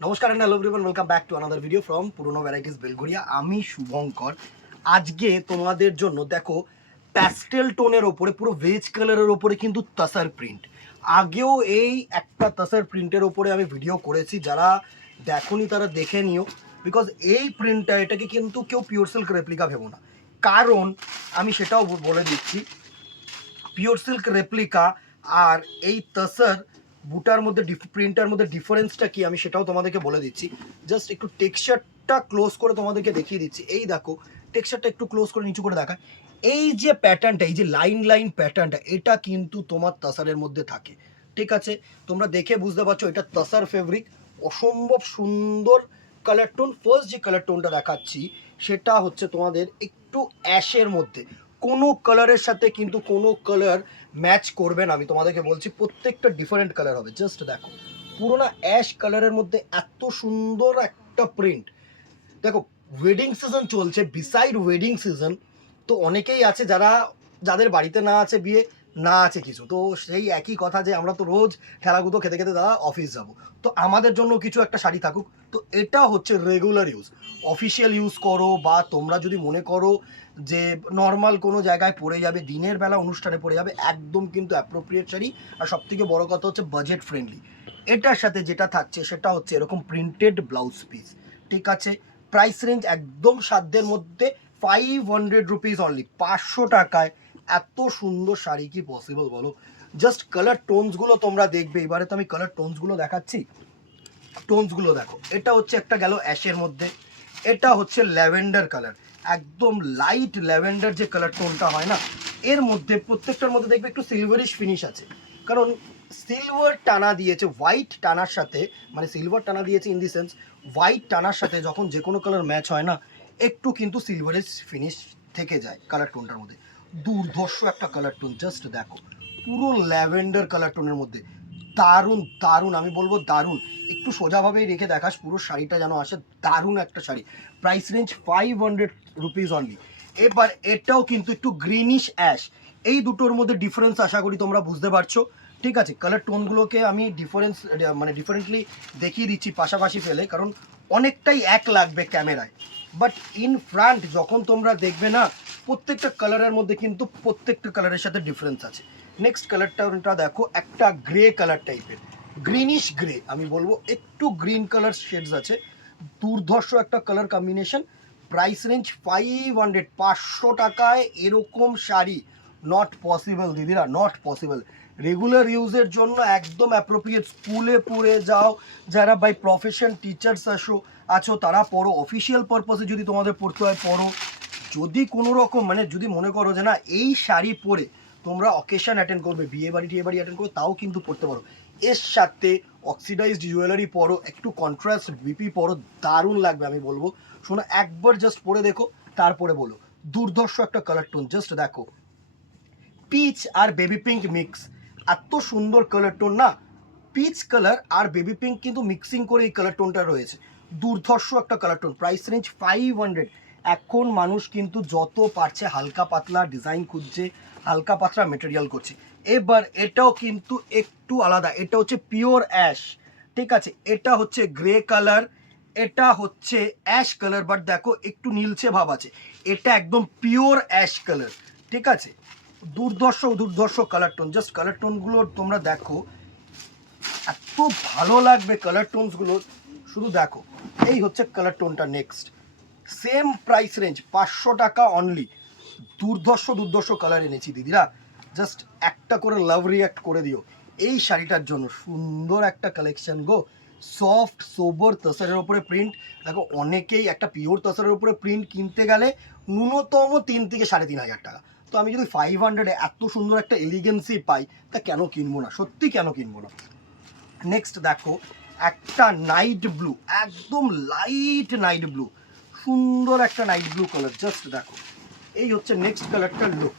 নমস্কার and hello everyone, welcome back to another video from পুরনো varieties Belgharia. আমি শুভঙ্কর। আজকে তোমাদের জন্য দেখো প্যাস্টেল টোনের ওপরে পুরো ভেজ কালারের ওপরে কিন্তু তাসার প্রিন্ট। আগেও এই একটা তাসার প্রিন্টের ওপরে আমি ভিডিও করেছি, যারা দেখোনি তারা দেখে নিও। বিকজ এই প্রিন্টটা এটাকে কিন্তু কেউ পিওর সিল্ক রেপ্লিকা ভেবো না, কারণ আমি সেটাও বলে দিচ্ছি পিওর সিল্ক রেপ্লিকা আর এই তাসার বুটার মধ্যে প্রিন্টার মধ্যে ডিফারেন্সটা কি আমি সেটাও তোমাদেরকে বলে দিচ্ছি। জাস্ট একটু টেক্সচারটা ক্লোজ করে তোমাদেরকে দেখিয়ে দিচ্ছি। এই দেখো টেক্সচারটা একটু ক্লোজ করে নিচু করে দেখায়। এই যে প্যাটার্নটা, এই যে লাইন লাইন প্যাটার্নটা, এটা কিন্তু তোমার তাসারের মধ্যে থাকে। ঠিক আছে, তোমরা দেখে বুঝতে পারছো এটা তাসার ফেব্রিক। অসম্ভব সুন্দর কালার টোন। ফার্স্ট যে কালার টোনটা দেখাচ্ছি সেটা হচ্ছে তোমাদের একটু অ্যাশের মধ্যে। কোনো কালারের সাথে কিন্তু কোনো কালার ম্যাচ করবে না, আমি তোমাদেরকে বলছি। প্রত্যেকটা ডিফারেন্ট কালার হবে। জাস্ট দেখো পুরো না অ্যাশ কালারের মধ্যে এত সুন্দর একটা প্রিন্ট। দেখো ওয়েডিং সিজন চলছে, বিসাইড ওয়েডিং সিজন, তো অনেকেই আছে যাদের বাড়িতে না আছে বিয়ে, না আছে কিছু, তো সেই একই কথা যে আমরা তো রোজ ঠেলাগুতো খেতে খেতে দাদা অফিস যাব, তো আমাদের জন্য কিছু একটা শাড়ি থাকুক। তো এটা হচ্ছে রেগুলার ইউজ, অফিসিয়াল ইউজ করো, বা তোমরা যদি মনে করো যে নর্মাল কোনো জায়গায় পরে যাবে, দিনের বেলা অনুষ্ঠানে পরে যাবে, একদম কিন্তু অ্যাপ্রোপ্রিয়েট শাড়ি। আর সব থেকে বড় কথা হচ্ছে বাজেট ফ্রেন্ডলি। এটার সাথে যেটা থাকছে সেটা হচ্ছে এরকম প্রিন্টেড ব্লাউজ পিস। ঠিক আছে, প্রাইস রেঞ্জ একদম সাধ্যের মধ্যে, 500 রুপিস অনলি, 500 টাকায় এত সুন্দর শাড়ি কি পসিবল বলো? জাস্ট কালার টোনসগুলো তোমরা দেখবে। এবারে তো আমি কালার টোনসগুলো দেখাচ্ছি। টোনসগুলো দেখো, এটা হচ্ছে একটা গেল অ্যাশের মধ্যে, এটা হচ্ছে ল্যাভেন্ডার কালার, একদম লাইট ল্যাভেন্ডার যে কালার টোনটা হয় না, এর মধ্যে প্রত্যেকটার মধ্যে দেখবে একটু সিলভারিশ ফিনিশ আছে, কারণ সিলভার টানা দিয়েছে হোয়াইট টানার সাথে। মানে সিলভার টানা দিয়েছে ইন দি সেন্স হোয়াইট টানার সাথে যখন যে কোনো কালার ম্যাচ হয় না, একটু কিন্তু সিলভারিশ ফিনিশ থেকে যায় কালার টোনটার মধ্যে। দুর্ধর্ষ একটা কালার টোন, জাস্ট দেখো পুরো ল্যাভেন্ডার কালার টোনের মধ্যে। দারুণ দারুণ, আমি বলবো দারুণ। একটু সোজাভাবেই রেখে দেখাস পুরো শাড়িটা যেন আসে, দারুণ একটা sari. Price range 500 rupees only. এবার এটাও কিন্তু একটু গ্রিনিশ অ্যাশ, এই দুটোর মধ্যে ডিফারেন্স আশা করি তোমরা বুঝতে পারছো। ঠিক আছে, কালার টোনগুলোকে আমি ডিফারেন্টলি দেখিয়ে দিচ্ছি পাশাপাশি ফেলে, কারণ অনেকটাই এক লাগবে ক্যামেরায়, বাট ইন ফ্রন্ট যখন তোমরা দেখবে না, প্রত্যেকটা কালারের মধ্যে কিন্তু প্রত্যেকটা কালারের সাথে ডিফারেন্স আছে। নেক্সট কালারটা দেখো, একটা গ্রে কালার টাইপের, গ্রিনিশ গ্রে, আমি বলবো একটু গ্রিন কালার শেডস আছে। দুর্ধর্ষ একটা কালার কম্বিনেশন। প্রাইস রেঞ্জ 500, 500 টাকায় এরকম শাড়ি নট পসিবল দিদিরা, নট পসিবল। রেগুলার ইউজের জন্য একদম অ্যাপ্রোপ্রিয়েট। স্কুলে পড়ে যাও, যারা বাই প্রফেশন টিচার্স আছো তারা পড়ো, অফিসিয়াল পারপাসে যদি তোমাদের পড়তে হয় পড়ো। যদি কোনো রকম মানে যদি মনে করো যে না এই শাড়ি পরে তোমরা অকেশন অ্যাটেন্ড করবে, বিয়ে বাড়ি টিয়ে বাড়ি অ্যাটেন্ড করবে, তাও কিন্তু পড়তে পারো। এর সাথে অক্সিডাইজড জুয়েলারি পরো, একটু কন্ট্রাস্ট বিপি পরো, দারুণ লাগবে আমি বলবো। শোনো একবার জাস্ট পরে দেখো, তারপরে বলো। দুর্ধর্ষ একটা কালার টোন, জাস্ট দেখো পিচ আর বেবি পিঙ্ক মিক্স, এত সুন্দর কালার টোন না। পিচ কালার আর বেবি পিঙ্ক কিন্তু মিক্সিং করে এই কালার টোনটা রয়েছে। দুর্ধর্ষ একটা কালার টোন। Price range 500। এখন মানুষ কিন্তু যত পারছে হালকা পাতলা ডিজাইন খুঁজছে, হালকা পাতলা মেটেরিয়াল করছে। এবার এটাও কিন্তু একটু আলাদা, এটা হচ্ছে পিওর অ্যাশ। ঠিক আছে, এটা হচ্ছে গ্রে কালার, এটা হচ্ছে অ্যাশ কালার, বাট দেখো একটু নীলচে ভাব আছে। এটা একদম পিওর অ্যাশ কালার। ঠিক আছে, দুর্ধর্ষ দুর্ধর্ষ কালার টোন। জাস্ট কালার টোনগুলো তোমরা দেখো, এত ভালো লাগবে কালার টোনসগুলো, শুধু দেখো। এই হচ্ছে কালার টোনটা। নেক্সট সেম প্রাইস রেঞ্জ 500 টাকা অনলি। দুর্ধর্ষ দুর্ধর্ষ কালার এনেছি দিদিরা, জাস্ট একটা করে লাভ রিয়াক্ট করে দিও এই শাড়িটার জন্য। সুন্দর একটা কালেকশন গো, সফট সোবর তসরের ওপরে প্রিন্ট। দেখো অনেকেই একটা পিওর তসরের উপরে প্রিন্ট কিনতে গেলে ন্যূনতম 3 থেকে 3,500 টাকা, তো আমি যদি 500-এ এত সুন্দর একটা এলিগেন্সি পাই, তা কেন কিনবো না, সত্যি কেন কিনবো না। নেক্সট দেখো একটা নাইট ব্লু, একদম লাইট নাইট ব্লু, সুন্দর একটা নাইট ব্লু কালার, জাস্ট দেখো। এই হচ্ছে নেক্সট কালারটার লুক।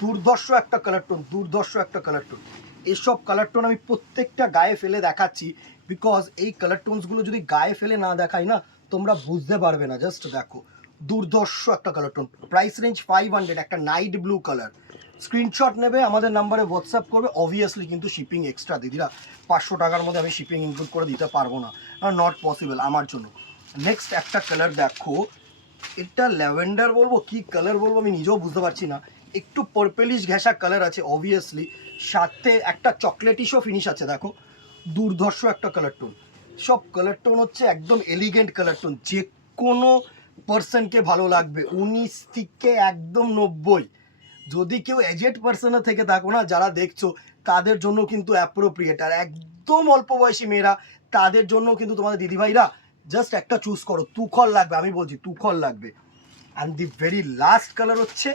দুর্ধর্ষ একটা কালার টোন, দুর্ধর্ষ একটা কালার টোন। এসব কালার টোন আমি প্রত্যেকটা গায়ে ফেলে দেখাচ্ছি, বিকজ এই কালার টোনসগুলো যদি গায়ে ফেলে না দেখাই না, তোমরা বুঝতে পারবে না। জাস্ট দেখো দুর্ধর্ষ একটা কালার টোন। প্রাইস রেঞ্জ 500, একটা নাইট ব্লু কালার। স্ক্রিনশট নেবে, আমাদের নাম্বারে হোয়াটসঅ্যাপ করবে। অবভিয়াসলি কিন্তু শিপিং এক্সট্রা দিদিরা, 500 টাকার মধ্যে আমি শিপিং ইনক্লুড করে দিতে পারবো না, নট পসিবল আমার জন্য। নেক্সট একটা কালার দেখো, এটা ল্যাভেন্ডার বলবো কি কালার বলবো আমি নিজেও বুঝতে পারছি না, একটু পার্পেলিশ ঘেঁষা কালার আছে অবভিয়াসলি, সাথে একটা চকলেটিশও ফিনিশ আছে। দেখো দুর্ধর্ষ একটা কালার টোন, সব কালার টোন হচ্ছে একদম এলিগেন্ট কালার টোন, যে কোনো পার্সনকে ভালো লাগবে। 19 থেকে একদম 90, যদি কেউ এজেড পার্সনের থেকে থাকো না যারা দেখছো, তাদের জন্য কিন্তু অ্যাপ্রোপ্রিয়েট। আর একদম অল্প বয়সী মেয়েরা, তাদের জন্য কিন্তু তোমাদের দিদিভাইরা জাস্ট একটা চুজ করো, তুখল লাগবে, আমি বলছি তুখল লাগবে। And the very last colour হচ্ছে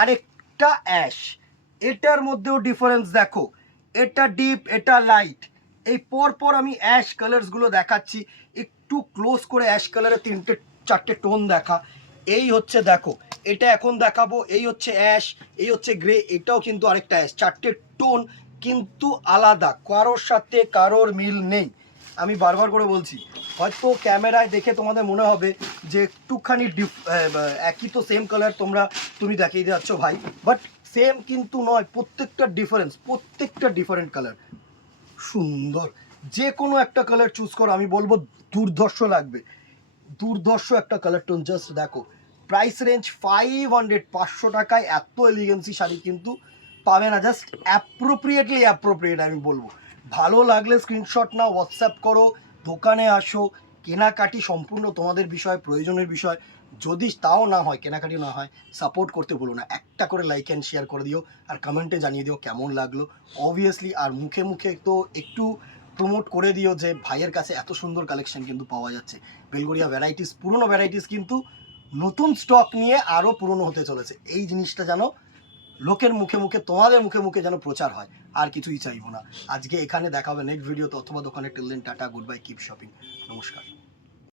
আরেকটা অ্যাশ, এটার মধ্যেও ডিফারেন্স দেখো, এটা ডিপ এটা লাইট। এই পরপর আমি অ্যাশ কালার্সগুলো দেখাচ্ছি, একটু ক্লোজ করে অ্যাশ কালারের 3-4টে টোন দেখা। এই হচ্ছে দেখো, এটা এখন দেখাবো, এই হচ্ছে অ্যাশ, এই হচ্ছে গ্রে, এটাও কিন্তু আরেকটা অ্যাশ, 4টে টোন কিন্তু আলাদা, কারোর সাথে কারোর মিল নেই। আমি বারবার করে বলছি, হয়তো ক্যামেরায় দেখে তোমাদের মনে হবে যে একটুখানি একই তো সেম কালার তুমি দেখিয়ে যাচ্ছ ভাই, বাট সেম কিন্তু নয়, প্রত্যেকটা ডিফারেন্স, প্রত্যেকটা ডিফারেন্ট কালার। সুন্দর, যে কোনো একটা কালার চুজ করো, আমি বলবো দুর্ধর্ষ লাগবে, দুর্ধর্ষ একটা কালার টোন। জাস্ট দেখো, প্রাইস রেঞ্জ 500, 500 টাকায় এত এলিগেন্সি শাড়ি কিন্তু পাবে না, জাস্ট অ্যাপ্রোপ্রিয়েট আমি বলবো। ভালো লাগলে স্ক্রিনশট নাও, হোয়াটসঅ্যাপ করো, দোকানে আসো, কেনাকাটি সম্পূর্ণ তোমাদের বিষয়, প্রয়োজনের বিষয়। যদি তাও না হয়, কেনাকাটি না হয়, সাপোর্ট করতে বলো না, একটা করে লাইক অ্যান্ড শেয়ার করে দিও, আর কমেন্টে জানিয়ে দিও কেমন লাগলো অবভিয়াসলি। আর মুখে মুখে তো একটু প্রমোট করে দিও যে ভাইয়ের কাছে এত সুন্দর কালেকশন কিন্তু পাওয়া যাচ্ছে। বেলগড়িয়া ভ্যারাইটিস, পুরনো ভ্যারাইটিস কিন্তু নতুন স্টক নিয়ে আরও পুরনো হতে চলেছে, এই জিনিসটা যেন লোকের মুখে মুখে, তোমাদের মুখে মুখে যেন প্রচার হয়, আর কিছুই চাইবো না। আজকে এখানে দেখা হবে নেক্সট ভিডিওতে অথবা দোকানে। Till then tata, goodbye, keep shopping, নমস্কার।